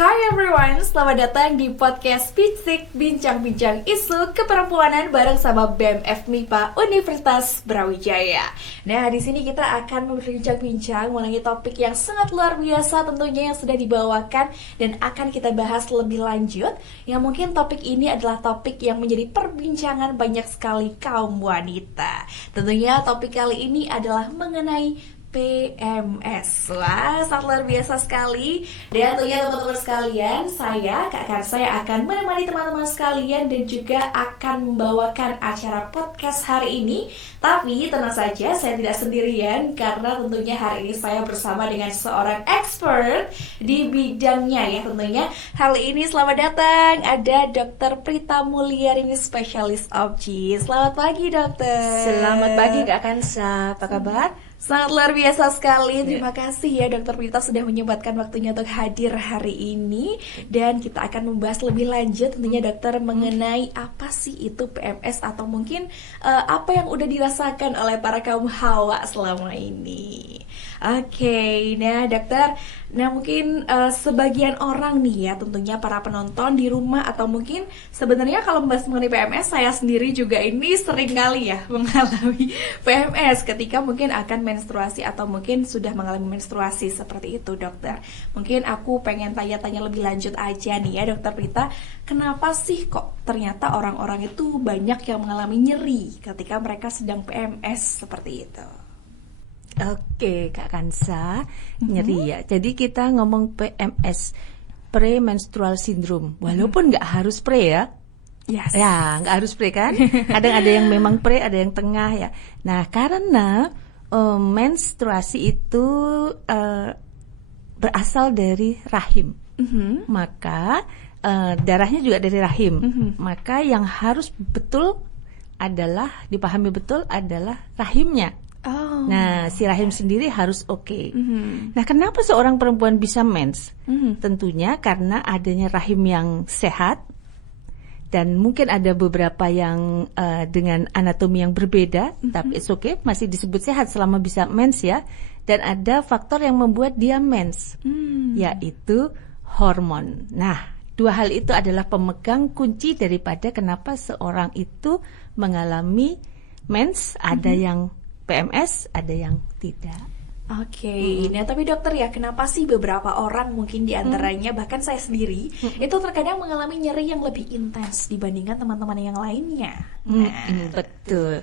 Hai everyone, selamat datang di podcast Pitsik Bincang-Bincang Isu Keperempuanan bareng sama BMF MIPA Universitas Brawijaya. Nah, di sini kita akan berbincang-bincang mengenai topik yang sangat luar biasa tentunya yang sudah dibawakan dan akan kita bahas lebih lanjut. Yang mungkin topik ini adalah topik yang menjadi perbincangan banyak sekali kaum wanita. Tentunya topik kali ini adalah mengenai PMS. Wah, sangat luar biasa sekali. Dan tentunya teman-teman sekalian, Kak Karsa akan menemani teman-teman sekalian dan juga akan membawakan acara podcast hari ini. Tapi tenang saja, saya tidak sendirian karena tentunya hari ini saya bersama dengan seorang expert di bidangnya ya tentunya. Kali ini selamat datang ada Dr. Prita Mulyarini, spesialis OBGYN. Selamat pagi, dokter. Selamat pagi Kak Kansa, apa kabar? Sangat luar biasa sekali. Terima kasih ya Dokter Prita sudah menyempatkan waktunya untuk hadir hari ini. Dan kita akan membahas lebih lanjut tentunya dokter mengenai apa sih itu PMS atau mungkin apa yang udah dirasakan oleh para kaum hawa selama ini. Oke, nah dokter, nah mungkin sebagian orang nih ya tentunya para penonton di rumah atau mungkin sebenarnya kalau membahas mengenai PMS, saya sendiri juga ini sering kali ya mengalami PMS ketika mungkin akan menstruasi atau mungkin sudah mengalami menstruasi seperti itu dokter. Mungkin aku pengen tanya-tanya lebih lanjut aja nih ya dokter Prita, kenapa sih kok ternyata orang-orang itu banyak yang mengalami nyeri ketika mereka sedang PMS seperti itu? Oke Kak Kansa, nyeri ya. Jadi kita ngomong PMS, premenstrual syndrome. Walaupun nggak harus pre ya. Yes. Ya, nggak harus pre kan. Kadang ada yang memang pre, ada yang tengah ya. Nah, karena menstruasi itu berasal dari rahim. Maka darahnya juga dari rahim. Maka yang harus betul adalah dipahami betul adalah rahimnya. Oh. Nah, si rahim sendiri harus oke. Nah, kenapa seorang perempuan bisa mens? Tentunya karena adanya rahim yang sehat dan mungkin ada beberapa yang dengan anatomi yang berbeda, tapi it's okay, masih disebut sehat selama bisa mens ya. Dan ada faktor yang membuat dia mens, yaitu hormon. Nah, dua hal itu adalah pemegang kunci daripada kenapa seorang itu mengalami mens. Ada yang PMS, ada yang tidak. Oke, nah tapi dokter ya, kenapa sih beberapa orang mungkin diantaranya bahkan saya sendiri itu terkadang mengalami nyeri yang lebih intens dibandingkan teman-teman yang lainnya? Betul,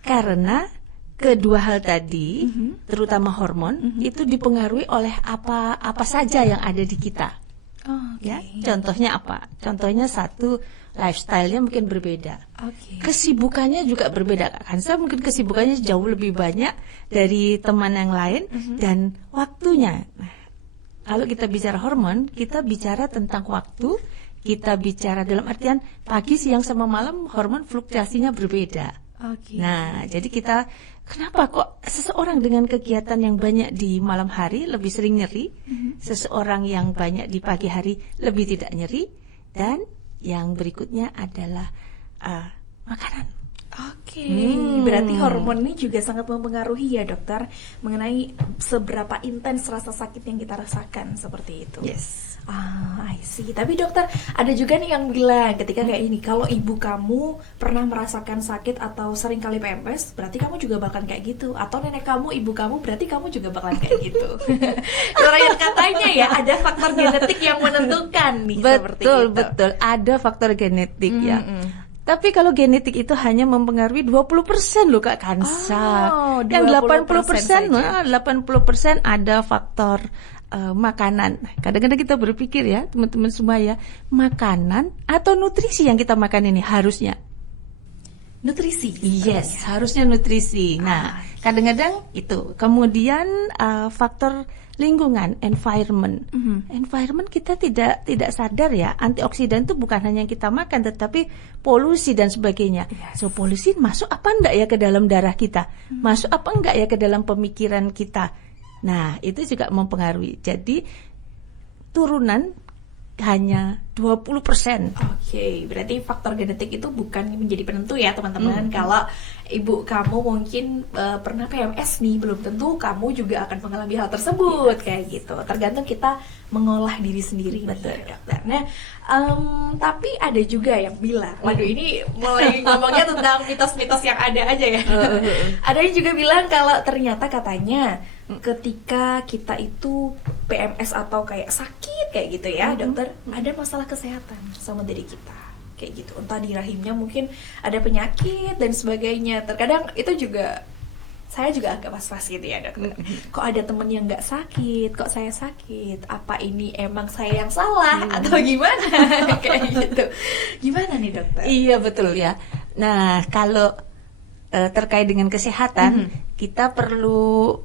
karena kedua hal tadi, terutama hormon, itu dipengaruhi oleh apa saja yang ada di kita. Ya, contohnya apa? Contohnya satu, lifestyle-nya mungkin berbeda. Kesibukannya juga berbeda. Kan saya mungkin kesibukannya jauh lebih banyak dari teman yang lain dan waktunya. Nah, kalau kita bicara hormon, kita bicara tentang waktu, kita bicara dalam artian pagi, siang sama malam hormon fluktuasinya berbeda. Nah, jadi kita kenapa kok seseorang dengan kegiatan yang banyak di malam hari lebih sering nyeri, seseorang yang banyak di pagi hari lebih tidak nyeri, dan yang berikutnya adalah makanan. Berarti hormon ini juga sangat mempengaruhi ya dokter mengenai seberapa intens rasa sakit yang kita rasakan seperti itu. Yes. I see. Tapi dokter, ada juga nih yang bilang ketika kayak ini, kalau ibu kamu pernah merasakan sakit atau sering kali PMS, berarti kamu juga bakalan kayak gitu. Atau nenek kamu, ibu kamu, berarti kamu juga bakalan kayak gitu. Yang katanya ya ada faktor genetik yang menentukan nih. Betul, ada faktor genetik ya. Tapi kalau genetik itu hanya mempengaruhi 20% loh Kak Kansa. Yang 80% ada faktor makanan. Kadang-kadang kita berpikir ya teman-teman semua ya, makanan atau nutrisi yang kita makan ini harusnya nutrisi. Yes, harusnya nutrisi. Nah, kadang-kadang itu. Kemudian faktor lingkungan, environment. Environment kita tidak sadar ya, antioksidan itu bukan hanya yang kita makan tetapi polusi dan sebagainya. So polusi masuk apa enggak ya ke dalam darah kita? Masuk apa enggak ya ke dalam pemikiran kita? Nah, itu juga mempengaruhi. Jadi turunan hanya 20%. Oke, berarti faktor genetik itu bukan menjadi penentu ya teman-teman. Kalau ibu kamu mungkin pernah PMS nih, belum tentu kamu juga akan mengalami hal tersebut kayak gitu. Tergantung kita mengolah diri sendiri. Betul, dokter. Nah, tapi ada juga yang bilang, waduh ini mulai ngomongnya tentang mitos-mitos yang ada aja ya. Ada yang juga bilang kalau ternyata katanya ketika kita itu PMS atau kayak sakit kayak gitu ya, dokter, ada masalah kesehatan sama diri kita kayak gitu, entah di rahimnya mungkin ada penyakit dan sebagainya. Terkadang itu juga saya juga agak was-was gitu ya, dokter. Kok ada temen yang nggak sakit, kok saya sakit? Apa ini emang saya yang salah atau gimana? Kayak gitu. Gimana nih, dokter? Iya betul ya. Nah kalau terkait dengan kesehatan, kita perlu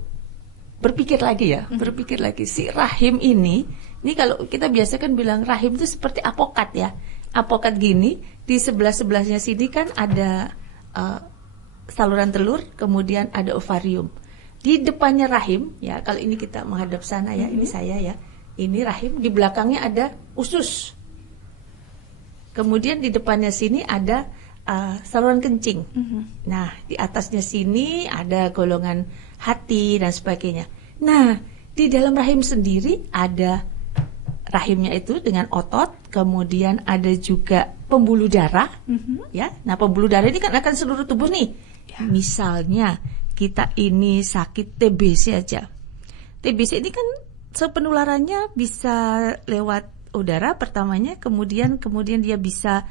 berpikir lagi ya, berpikir lagi si rahim ini kalau kita biasa kan bilang rahim itu seperti apokat ya. Apokat gini, di sebelah-sebelahnya sini kan ada saluran telur, kemudian ada ovarium. Di depannya rahim, ya kalau ini kita menghadap sana ya, ini saya ya, ini rahim, di belakangnya ada usus. Kemudian di depannya sini ada saluran kencing. Nah, di atasnya sini ada golongan hati dan sebagainya. Nah, di dalam rahim sendiri ada rahimnya itu dengan otot, kemudian ada juga pembuluh darah, ya. Nah, pembuluh darah ini kan akan seluruh tubuh nih. Misalnya kita ini sakit TBC aja. TBC ini kan penularannya bisa lewat udara pertamanya, kemudian dia bisa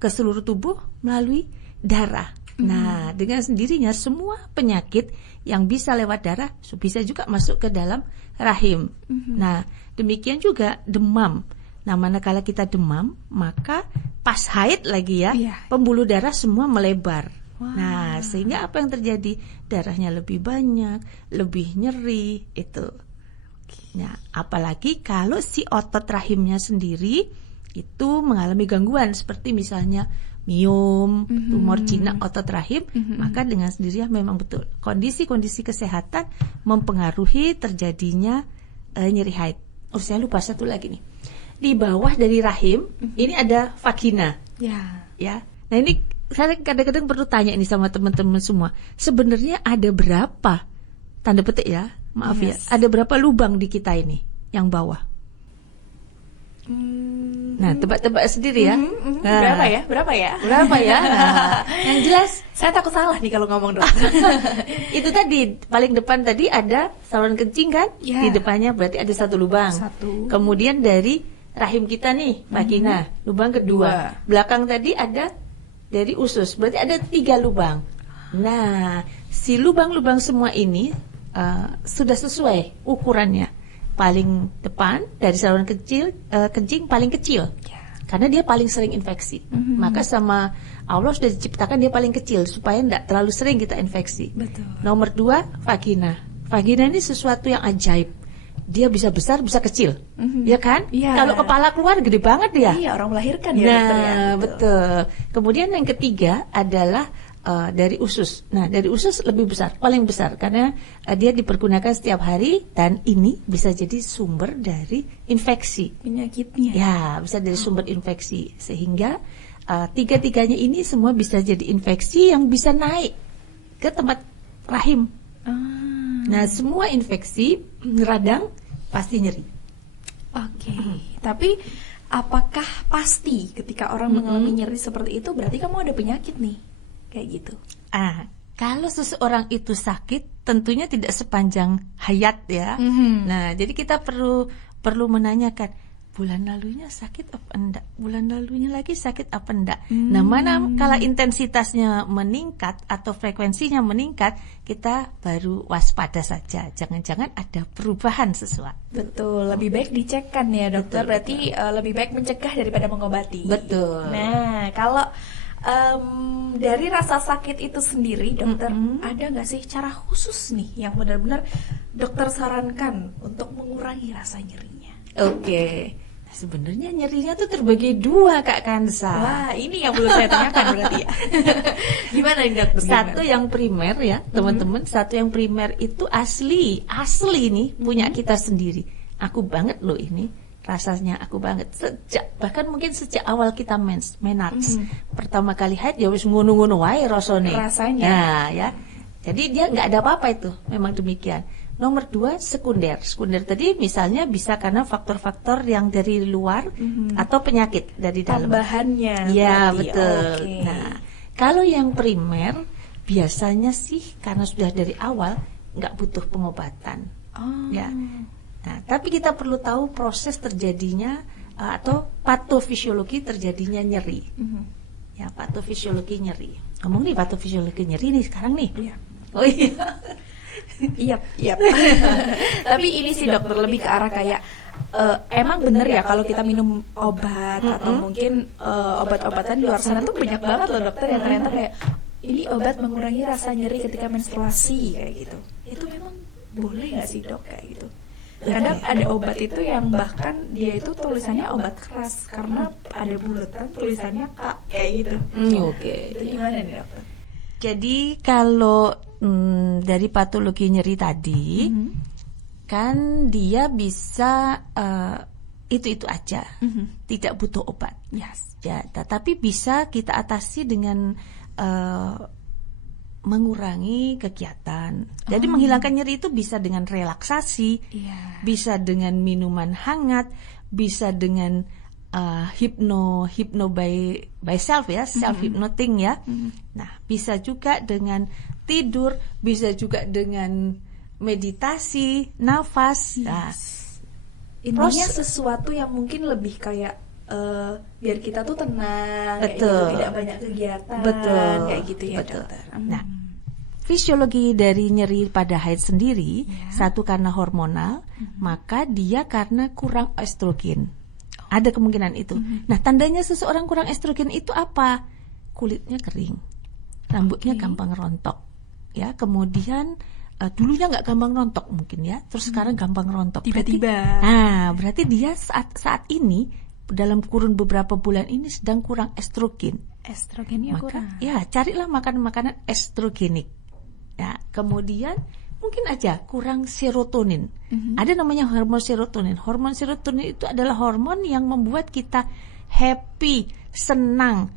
ke seluruh tubuh melalui darah. Nah, dengan sendirinya semua penyakit yang bisa lewat darah bisa juga masuk ke dalam rahim. Nah, demikian juga demam. Nah, manakala kita demam, maka pas haid lagi ya, pembuluh darah semua melebar. Nah, sehingga apa yang terjadi? Darahnya lebih banyak, lebih nyeri itu. Nah, apalagi kalau si otot rahimnya sendiri itu mengalami gangguan seperti misalnya miom, tumor jinak otot rahim, maka dengan sendirinya memang betul kondisi-kondisi kesehatan mempengaruhi terjadinya nyeri haid. Oh, saya lupa satu lagi nih. Di bawah dari rahim ini ada vagina. Ya. Nah, ini saya kadang-kadang perlu tanya ini sama teman-teman semua. Sebenarnya ada berapa, tanda petik ya, maaf ya, ada berapa lubang di kita ini yang bawah? Nah, tebak-tebak sendiri ya. Nah, Berapa ya? Nah, yang jelas Saya takut salah nih kalau ngomong, dokter. itu tadi paling depan tadi ada saluran kencing kan? Ya. Di depannya berarti ada satu lubang. Kemudian dari rahim kita nih, vagina, lubang kedua. Belakang tadi ada dari usus, berarti ada 3 lubang. Nah, si lubang-lubang semua ini sudah sesuai ukurannya. Paling depan dari saluran kencing paling kecil, karena dia paling sering infeksi. Maka sama Allah sudah diciptakan dia paling kecil supaya tidak terlalu sering kita infeksi. Betul. Nomor 2, vagina. Vagina ini sesuatu yang ajaib. Dia bisa besar, bisa kecil, ya kan? Kalau kepala keluar gede banget dia. Iya, orang melahirkan ya. Nah, betul. Kemudian yang ketiga adalah dari usus. Nah, dari usus lebih besar, paling besar karena dia dipergunakan setiap hari dan ini bisa jadi sumber dari infeksi Penyakitnya. ya, bisa dari sumber infeksi sehingga tiga-tiganya ini semua bisa jadi infeksi yang bisa naik ke tempat rahim. Nah, semua infeksi radang pasti nyeri. Oke. Tapi apakah pasti ketika orang mengalami nyeri seperti itu berarti kamu ada penyakit nih? Kayak gitu. Kalau seseorang itu sakit, tentunya tidak sepanjang hayat ya. Nah, jadi kita perlu menanyakan, bulan lalunya sakit apa enggak? Bulan lalunya lagi sakit apa enggak? Nah, mana kala intensitasnya meningkat atau frekuensinya meningkat, kita baru waspada saja. Jangan-jangan ada perubahan sesuatu. Betul, lebih baik dicekkan ya, dokter. Berarti lebih baik mencegah daripada mengobati. Betul. Nah, kalau dari rasa sakit itu sendiri, dokter, ada nggak sih cara khusus nih yang benar-benar dokter sarankan untuk mengurangi rasa nyerinya? Oke. Nah, sebenarnya nyerinya tuh terbagi 2, Kak Kansa. Wah, ini yang belum saya tanyakan berarti ya. Gimana nih, dokter? Satu yang primer ya, teman-teman. Satu yang primer itu asli nih punya kita sendiri. Aku banget loh ini. rasanya aku banget bahkan mungkin sejak awal kita menards pertama kali haid ya wis ngono-ngono wae rasanya. Nah, ya. Jadi dia nggak ada apa-apa itu, memang demikian. Nomor 2, sekunder. Sekunder tadi misalnya bisa karena faktor-faktor yang dari luar atau penyakit dari dalam. Tambahannya. Ya, berarti. betul. Okay. Nah, kalau yang primer biasanya sih karena sudah dari awal nggak butuh pengobatan. Ya. Nah, tapi kita perlu tahu proses terjadinya atau patofisiologi terjadinya nyeri. Ya, patofisiologi nyeri. Ngomong nih patofisiologi nyeri nih sekarang nih. Iya. Oh iya. Iya. Tapi ini sih dokter lebih ke arah kayak emang bener ya kalau kita minum obat atau mungkin obat-obatan di luar sana tuh banyak banget loh dokter yang ternyata kayak ini obat mengurangi rasa nyeri ketika menstruasi kayak gitu. Itu memang boleh nggak sih dok kayak gitu? Kadang ada obat itu yang bahkan dia itu tulisannya obat keras karena ada buletan tulisannya K kayak gitu. Oke. Itu gimana nih dokter? Jadi kalau dari patologi nyeri tadi kan dia bisa itu aja, tidak butuh obat. Yes. Ya, tetapi bisa kita atasi dengan mengurangi kegiatan. Jadi menghilangkan nyeri itu bisa dengan relaksasi, bisa dengan minuman hangat, bisa dengan hypno by self ya, self hypnoting ya. Nah, bisa juga dengan tidur, bisa juga dengan meditasi, nafas. Nah, intinya sesuatu yang mungkin lebih kayak biar kita tuh tenang, betul, kayak gitu, tidak banyak kegiatan, betul, kayak gitu ya betul. dokter. Nah, fisiologi dari nyeri pada haid sendiri, satu karena hormonal, maka dia karena kurang estrogen. Ada kemungkinan itu. Nah, tandanya seseorang kurang estrogen itu apa? Kulitnya kering, rambutnya gampang rontok, ya. Kemudian dulunya nggak gampang rontok mungkin ya, terus sekarang gampang rontok. Tiba-tiba. Berarti dia saat ini dalam kurun beberapa bulan ini sedang kurang estrogen. Estrogennya kurang. Ya, carilah makanan-makanan estrogenik. Ya, kemudian mungkin aja kurang serotonin. Ada namanya hormon serotonin. Hormon serotonin itu adalah hormon yang membuat kita happy, senang.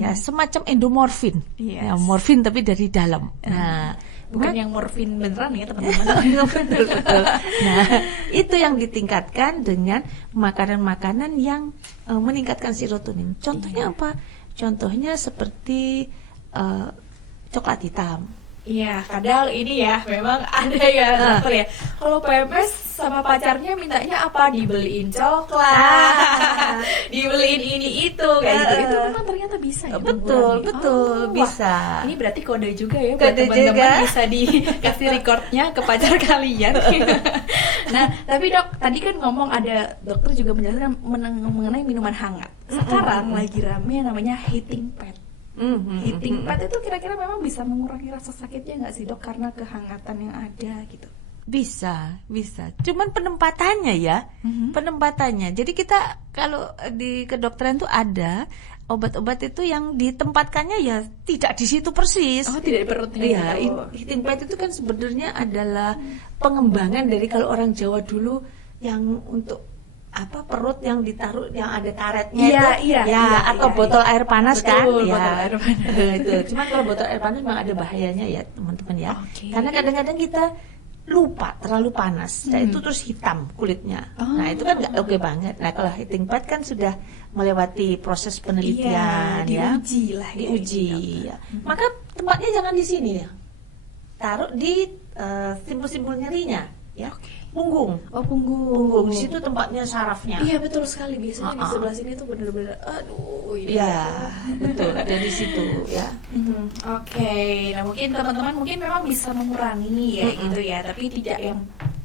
Ya, semacam endorfin. Yes. Ya, morfin tapi dari dalam. Nah, bukan yang morfin beneran ya teman-teman. Betul. Nah, itu yang ditingkatkan dengan makanan-makanan yang meningkatkan serotonin. Contohnya apa? Contohnya seperti coklat hitam. Iya, kadang ini ya memang ada ya dokter ya. Kalau PMS sama pacarnya mintanya apa? Dibeliin coklat, dibeliin ini itu kayak gitu. Itu memang ternyata bisa ya. Betul, bisa. Wah, ini berarti kode juga ya buat teman-teman bisa dikasih recordnya ke pacar kalian. Nah, tapi dok, tadi kan ngomong ada dokter juga menjelaskan mengenai minuman hangat. Sekarang lagi rame yang namanya heating pad. Heating pad itu kira-kira memang bisa mengurangi rasa sakitnya nggak sih dok karena kehangatan yang ada gitu? Bisa. Cuman penempatannya ya, penempatannya. Jadi kita kalau di kedokteran tuh ada obat-obat itu yang ditempatkannya ya tidak di situ persis. Oh, tidak di perutnya. Iya, heating pad itu kan sebenarnya adalah pengembangan dari kalau orang Jawa dulu yang untuk perut yang ditaruh yang ada karetnya atau botol air panas. Betul, kan botol air panas. Itu cuma kalau botol air panas memang ada bahayanya ya teman-teman ya. Karena kadang-kadang kita lupa terlalu panas, nah itu terus hitam kulitnya. Nah itu kan nggak oke banget. Nah kalau heating pad kan sudah melewati proses penelitian diuji ya. Maka tempatnya jangan di sini ya, taruh di simpul-simpul nyerinya ya. Punggung. Punggung. Di situ tempatnya sarafnya. Iya betul sekali. Biasanya di sebelah sini tuh benar-benar betul ada di situ ya. Oke. Nah mungkin teman-teman memang bisa mengurangi ya gitu ya, tapi tidak yang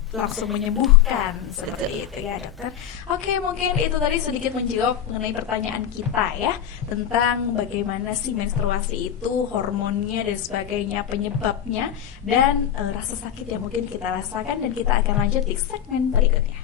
langsung menyembuhkan seperti itu ya dokter. Oke, mungkin itu tadi sedikit menjawab mengenai pertanyaan kita ya tentang bagaimana sih menstruasi itu, hormonnya dan sebagainya, penyebabnya dan rasa sakit yang mungkin kita rasakan, dan kita akan lanjut di segmen berikutnya.